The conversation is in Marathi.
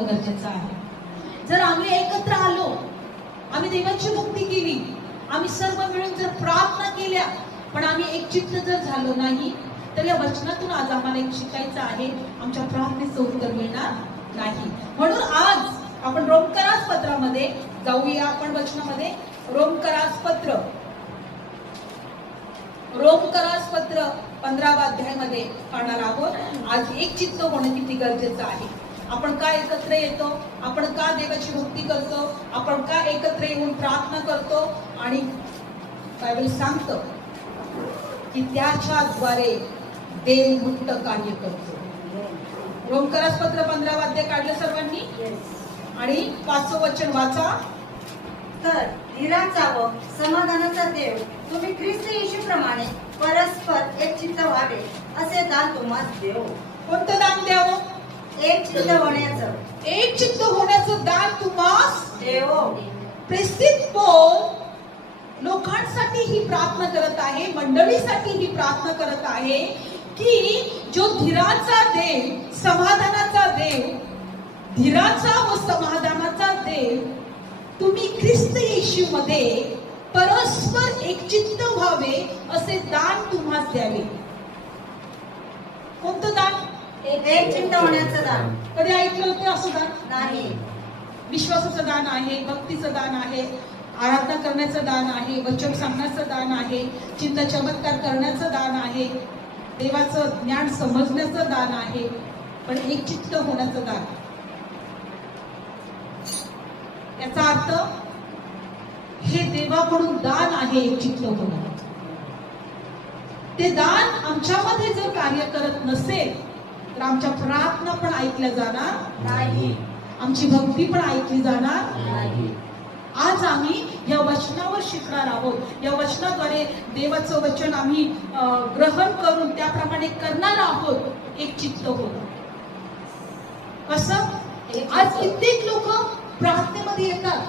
होणं गरजेचं आहे. जर आम्ही एकत्र आलो आम्ही देवाची भक्ती केली आम्ही सर्व मिळून जर प्रार्थना केल्या पण आम्ही एक चित्त जर झालो नाही तर या वचनातून आज आम्हाला एक शिकायचं आहे आमच्या प्रार्थनेचं उत्तर मिळणार नाही. म्हणून आज आपण रोमकरास पत्रामध्ये जाऊया आपण वचनामध्ये. रोमकरास पत्र रोमकरास पत्र पंधरावा अध्यायामध्ये पाहणार आहोत. आज एक चित्त होणं किती गरजेचं आहे. आपण का एकत्र येतो? आपण का देवाची भक्ती करतो? आपण का एकत्र येऊन प्रार्थना करतो? आणि बायबल सांगतो की त्याच्याद्वारे देव मुक्त कार्य करतो. रोमकरास पत्र पंधरावा अध्याय काढलं सर्वांनी? आणि पाचवं वचन वाचा. तर धीराचा व समाधानाचा देव तुम्ही ख्रिस्त येशू प्रमाणे परस्पर एक चित्त व्हावे असे दान तुम्हाला देव कोणतं दान द्यावं? एक चित्त होण्याचं. एक चित्त होण्याचं दान तुम्हास देव. पौल लोकांसाठी ही प्रार्थना करत आहे मंडळीसाठी ही प्रार्थना करत आहे की जो धीराचा देव समाधानाचा देव धीराचा व समाधानाचा देव तुम्ही ख्रिस्त येशू मध्ये परस्पर एकचित्त व्हावे असे दान तुम्हास द्यावे. एक चित्त होण्याचं दान. कधी ऐकलं होतं असं दान? नाही. विश्वासाचं दान आहे भक्तीचं दान आहे आराधना करण्याचं दान आहे वचन सांगण्याचं दान आहे चिंता चमत्कार करण्याचं दान आहे देवाचं ज्ञान समजण्याचं दान आहे पण एक चित्त होण्याचं दान. याचा अर्थ हे देवाकडून दान आहे एक चित्त होणं. ते दान आमच्यामध्ये जर कार्य करत नसेल तर आमच्या प्रार्थना पण ऐकल्या जाणार. नाही. आमची भक्ती पण ऐकली जाणार. नाही. आज आम्ही या वचनावर शिकणार आहोत. या वचनाद्वारे देवाचं वचन आम्ही ग्रहण करून त्याप्रमाणे करणार आहोत. एक चित्त होत. कसं? आज कित्येक लोक प्रार्थनेमध्ये येतात.